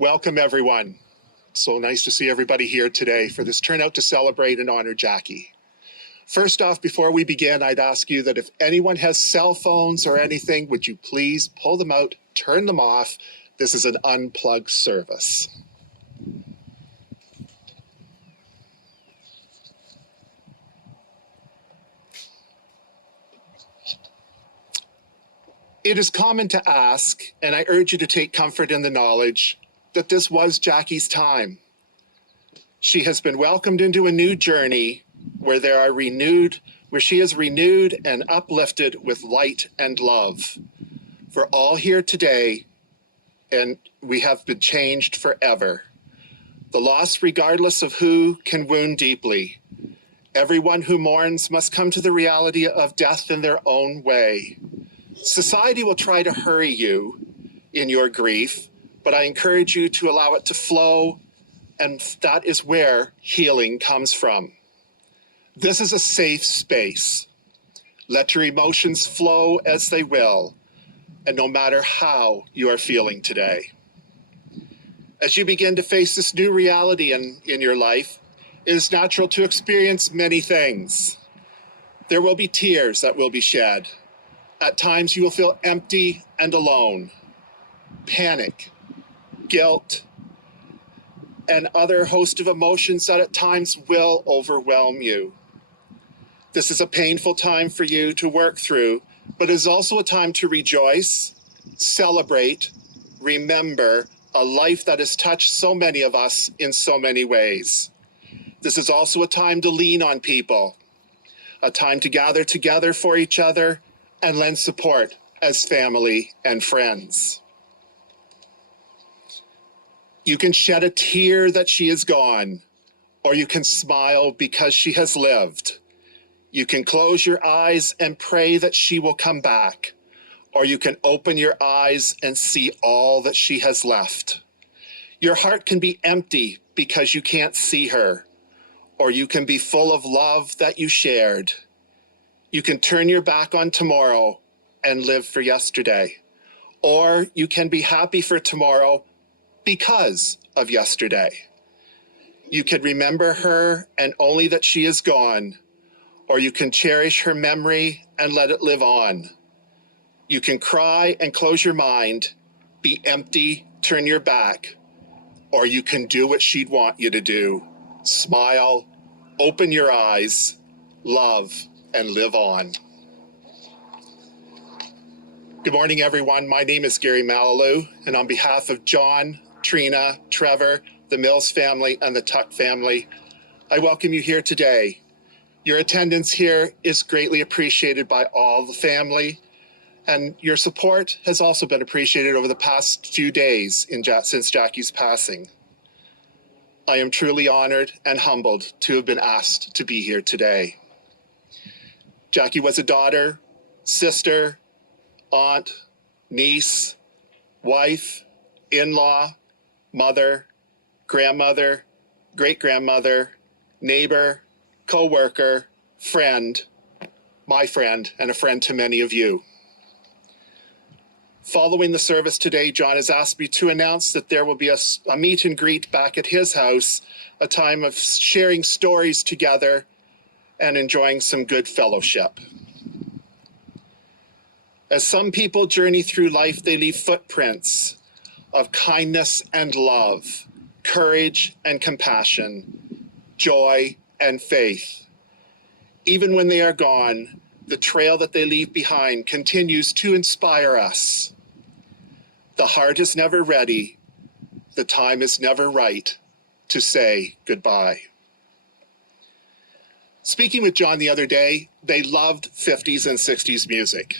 Welcome, everyone. So nice to see everybody here today for this turnout to celebrate and honor Jackie. First off, before we begin, I'd ask you that if anyone has cell phones or anything, would you please pull them out, turn them off. This is an unplugged service. It is common to ask, and I urge you to take comfort in the knowledge that this was Jackie's time. She has been welcomed into a new journey where she is renewed and uplifted with light and love. For all here today, and we have been changed forever. The loss, regardless of who, can wound deeply. Everyone who mourns must come to the reality of death in their own way. Society will try to hurry you in your grief, but I encourage you to allow it to flow, and that is where healing comes from. This is a safe space. Let your emotions flow as they will, and no matter how you are feeling today. As you begin to face this new reality in your life, it is natural to experience many things. There will be tears that will be shed. At times you will feel empty and alone, panic, guilt, and other host of emotions that at times will overwhelm you. This is a painful time for you to work through, but it is also a time to rejoice, celebrate, remember a life that has touched so many of us in so many ways. This is also a time to lean on people, a time to gather together for each other and lend support as family and friends. You can shed a tear that she is gone, or you can smile because she has lived. You can close your eyes and pray that she will come back, or you can open your eyes and see all that she has left. Your heart can be empty because you can't see her, or you can be full of love that you shared. You can turn your back on tomorrow and live for yesterday, or you can be happy for tomorrow because of yesterday. You can remember her and only that she is gone, or you can cherish her memory and let it live on. You can cry and close your mind, be empty, turn your back, or you can do what she'd want you to do. Smile, open your eyes, love, and live on. Good morning, everyone. My name is Gary Malalou, and on behalf of John, Trina, Trevor, the Mills family, and the Tuck family, I welcome you here today. Your attendance here is greatly appreciated by all the family, and your support has also been appreciated over the past few days since Jackie's passing. I am truly honored and humbled to have been asked to be here today. Jackie was a daughter, sister, aunt, niece, wife, in-law, mother, grandmother, great-grandmother, neighbor, co-worker, friend, my friend, and a friend to many of you. Following the service today, John has asked me to announce that there will be a meet and greet back at his house, a time of sharing stories together and enjoying some good fellowship. As some people journey through life, they leave footprints of kindness and love, courage and compassion, joy and faith. Even when they are gone, the trail that they leave behind continues to inspire us. The heart is never ready, the time is never right to say goodbye. Speaking with John the other day, they loved 50s and 60s music.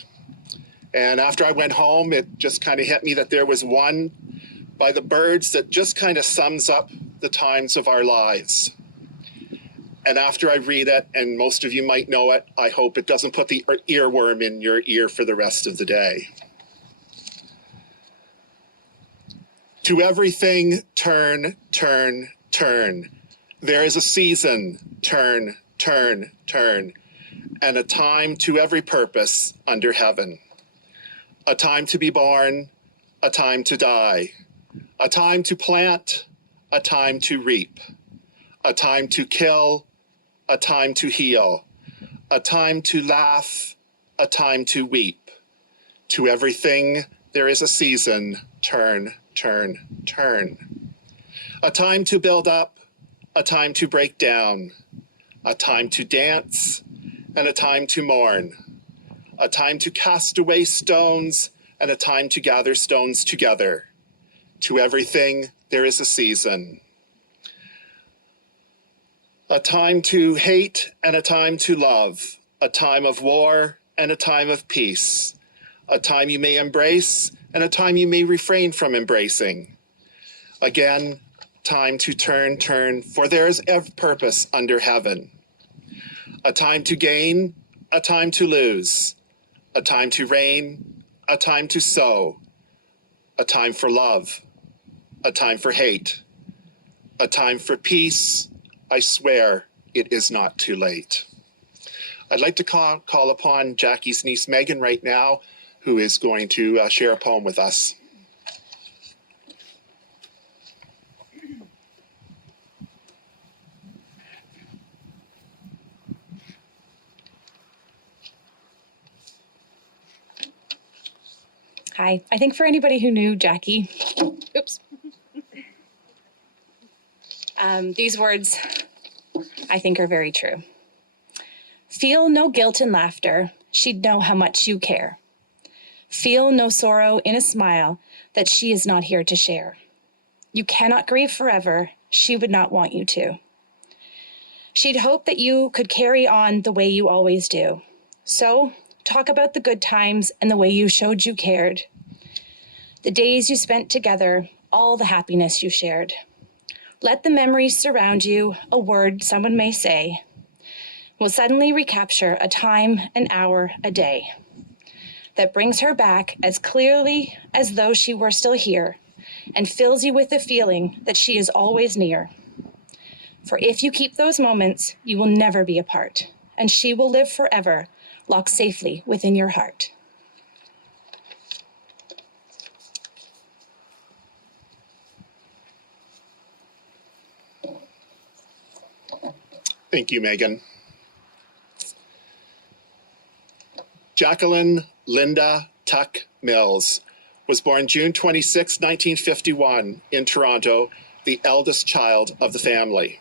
And after I went home, it just kind of hit me that there was one by the Byrds that just kind of sums up the times of our lives. And after I read it, and most of you might know it, I hope it doesn't put the earworm in your ear for the rest of the day. To everything, turn, turn, turn. There is a season, turn, turn, turn, and a time to every purpose under heaven. A time to be born, a time to die, A time to plant, a time to reap, a time to kill, a time to heal, a time to laugh, a time to weep. To everything there is a season, turn, turn, turn. A time to build up, a time to break down, a time to dance, and a time to mourn, a time to cast away stones, and a time to gather stones together. To everything there is a season. A time to hate and a time to love, a time of war and a time of peace, a time you may embrace and a time you may refrain from embracing. Again, time to turn, turn, for there is every purpose under heaven. A time to gain, a time to lose, a time to reign, a time to sow, a time for love, a time for hate, a time for peace. I swear it is not too late. I'd like to call upon Jackie's niece Megan right now, who is going to share a poem with us. Hi. I think for anybody who knew Jackie, oops, these words I think are very true. Feel no guilt in laughter, she'd know how much you care. Feel no sorrow in a smile that she is not here to share. You cannot grieve forever, she would not want you to. She'd hope that you could carry on the way you always do. So, talk about the good times and the way you showed you cared. The days you spent together, all the happiness you shared. Let the memories surround you, a word someone may say will suddenly recapture a time, an hour, a day that brings her back as clearly as though she were still here and fills you with the feeling that she is always near. For if you keep those moments, you will never be apart, and she will live forever, locked safely within your heart. Thank you, Megan. Jacqueline Lynda Tuck Mills was born June 26, 1951 in Toronto, the eldest child of the family,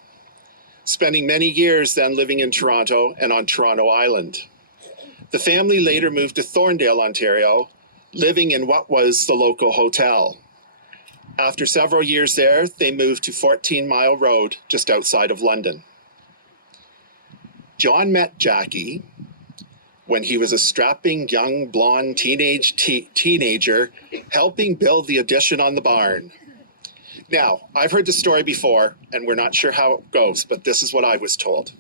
spending many years then living in Toronto and on Toronto Island. The family later moved to Thorndale, Ontario, living in what was the local hotel. After several years there, they moved to 14 Mile Road, just outside of London. John met Jackie when he was a strapping young blonde teenager helping build the addition on the barn. Now, I've heard the story before, and we're not sure how it goes, but this is what I was told.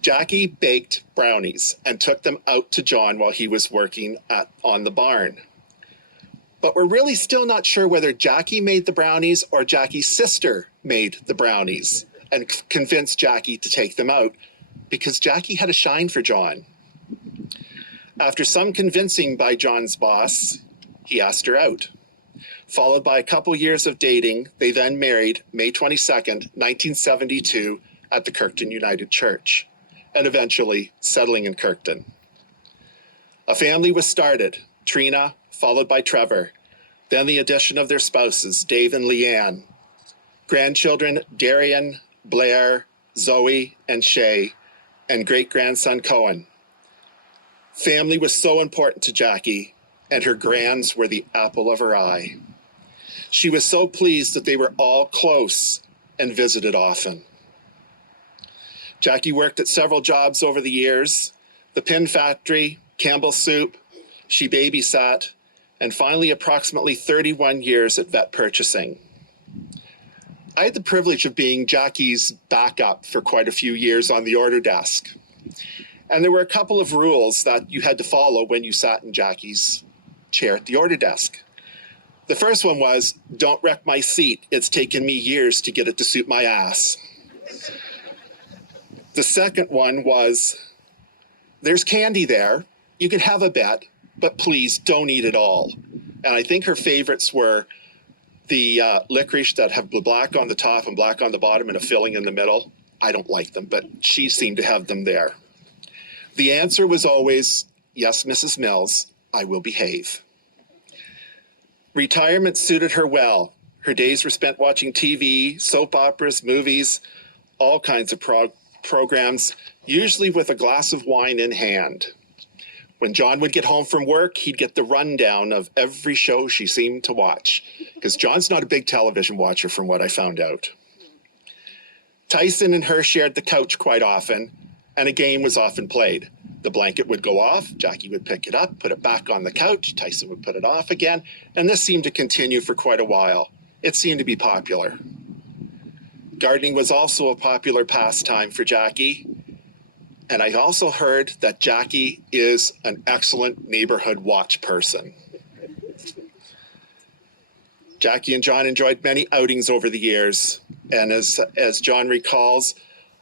Jackie baked brownies and took them out to John while he was working on the barn. But we're really still not sure whether Jackie made the brownies or Jackie's sister made the brownies and convinced Jackie to take them out because Jackie had a shine for John. After some convincing by John's boss, he asked her out. Followed by a couple years of dating, they then married May 22nd, 1972 at the Kirkton United Church, and eventually settling in Kirkton. A family was started, Trina, followed by Trevor, then the addition of their spouses, Dave and Leanne, grandchildren Darian, Blair, Zoe, and Shay, and great-grandson Cohen. Family was so important to Jackie, and her grands were the apple of her eye. She was so pleased that they were all close and visited often. Jackie worked at several jobs over the years, the Pin Factory, Campbell's Soup, she babysat, and finally approximately 31 years at vet purchasing. I had the privilege of being Jackie's backup for quite a few years on the order desk. And there were a couple of rules that you had to follow when you sat in Jackie's chair at the order desk. The first one was, don't wreck my seat. It's taken me years to get it to suit my ass. The second one was, there's candy there. You can have a bit, but please don't eat it all. And I think her favorites were The licorice that have black on the top and black on the bottom and a filling in the middle, I don't like them, but she seemed to have them there. The answer was always, yes, Mrs. Mills, I will behave. Retirement suited her well. Her days were spent watching TV, soap operas, movies, all kinds of programs, usually with a glass of wine in hand. When John would get home from work, he'd get the rundown of every show she seemed to watch, because John's not a big television watcher from what I found out. Tyson and her shared the couch quite often, and a game was often played. The blanket would go off, Jackie would pick it up, put it back on the couch, Tyson would put it off again, and this seemed to continue for quite a while. It seemed to be popular. Gardening was also a popular pastime for Jackie, and I also heard that Jackie is an excellent neighborhood watch person. Jackie and John enjoyed many outings over the years, and as John recalls,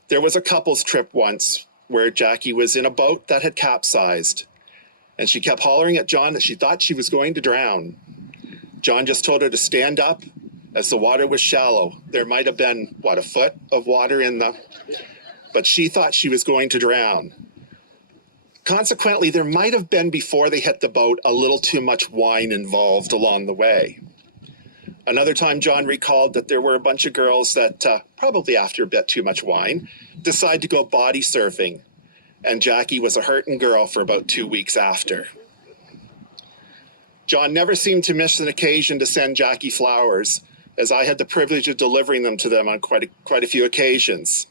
there was a couple's trip once where Jackie was in a boat that had capsized, and she kept hollering at John that she thought she was going to drown. John just told her to stand up as the water was shallow. There might have been, a foot of water but she thought she was going to drown. Consequently, there might have been, before they hit the boat, a little too much wine involved along the way. Another time, John recalled that there were a bunch of girls that, probably after a bit too much wine, decided to go body surfing, and Jackie was a hurting girl for about 2 weeks after. John never seemed to miss an occasion to send Jackie flowers, as I had the privilege of delivering them to them on quite a few occasions.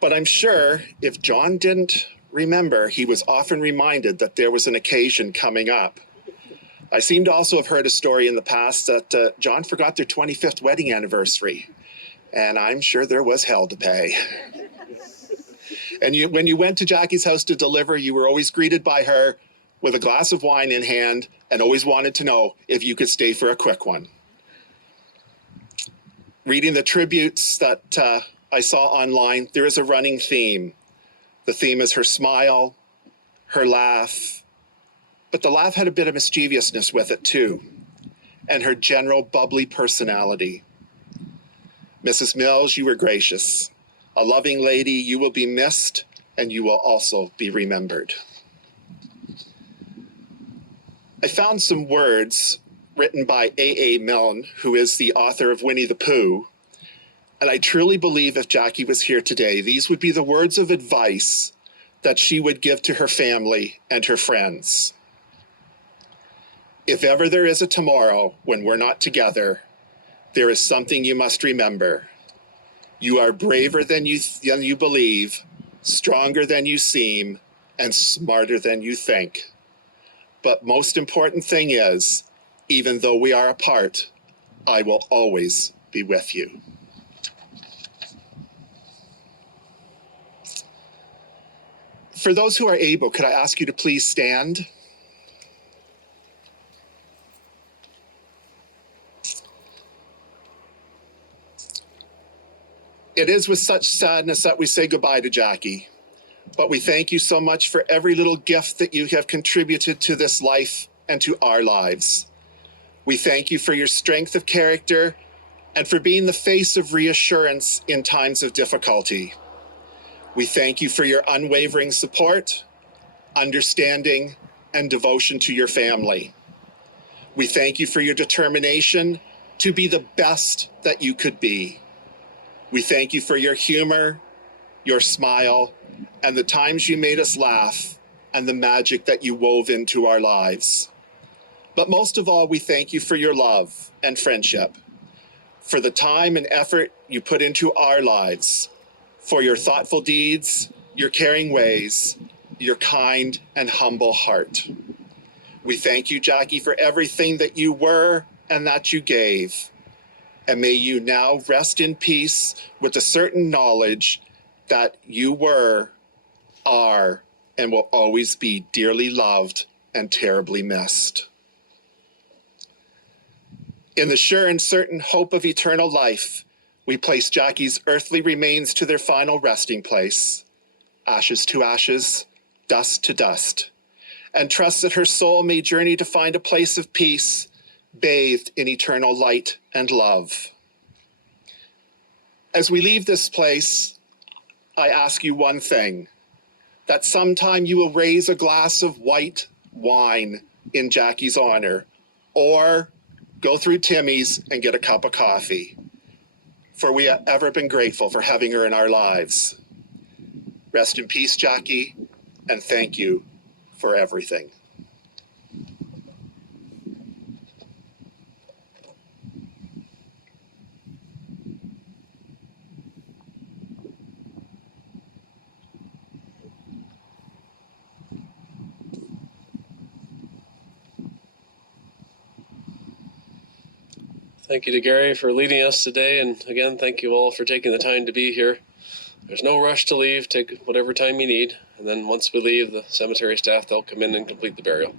But I'm sure if John didn't remember, he was often reminded that there was an occasion coming up. I seem to also have heard a story in the past that John forgot their 25th wedding anniversary, and I'm sure there was hell to pay. And when you went to Jackie's house to deliver, you were always greeted by her with a glass of wine in hand and always wanted to know if you could stay for a quick one. Reading the tributes that I saw online, there is a running theme. The theme is her smile, her laugh, but the laugh had a bit of mischievousness with it too, and her general bubbly personality. Mrs. Mills, you were gracious. A loving lady, you will be missed, and you will also be remembered. I found some words written by A.A. Milne, who is the author of Winnie the Pooh, and I truly believe if Jackie was here today, these would be the words of advice that she would give to her family and her friends. If ever there is a tomorrow when we're not together, there is something you must remember. You are braver than you believe, stronger than you seem, and smarter than you think. But most important thing is, even though we are apart, I will always be with you. For those who are able, could I ask you to please stand? It is with such sadness that we say goodbye to Jackie, but we thank you so much for every little gift that you have contributed to this life and to our lives. We thank you for your strength of character and for being the face of reassurance in times of difficulty. We thank you for your unwavering support, understanding, and devotion to your family. We thank you for your determination to be the best that you could be. We thank you for your humor, your smile, and the times you made us laugh, and the magic that you wove into our lives. But most of all, we thank you for your love and friendship, for the time and effort you put into our lives, for your thoughtful deeds, your caring ways, your kind and humble heart. We thank you, Jackie, for everything that you were and that you gave. And may you now rest in peace with the certain knowledge that you were, are, and will always be dearly loved and terribly missed. In the sure and certain hope of eternal life, we place Jackie's earthly remains to their final resting place, ashes to ashes, dust to dust, and trust that her soul may journey to find a place of peace bathed in eternal light and love. As we leave this place, I ask you one thing, that sometime you will raise a glass of white wine in Jackie's honor, or go through Timmy's and get a cup of coffee, for we have ever been grateful for having her in our lives. Rest in peace, Jackie, and thank you for everything. Thank you to Gary for leading us today, and again, thank you all for taking the time to be here. There's no rush to leave. Take whatever time you need, and then once we leave, the cemetery staff, they'll come in and complete the burial.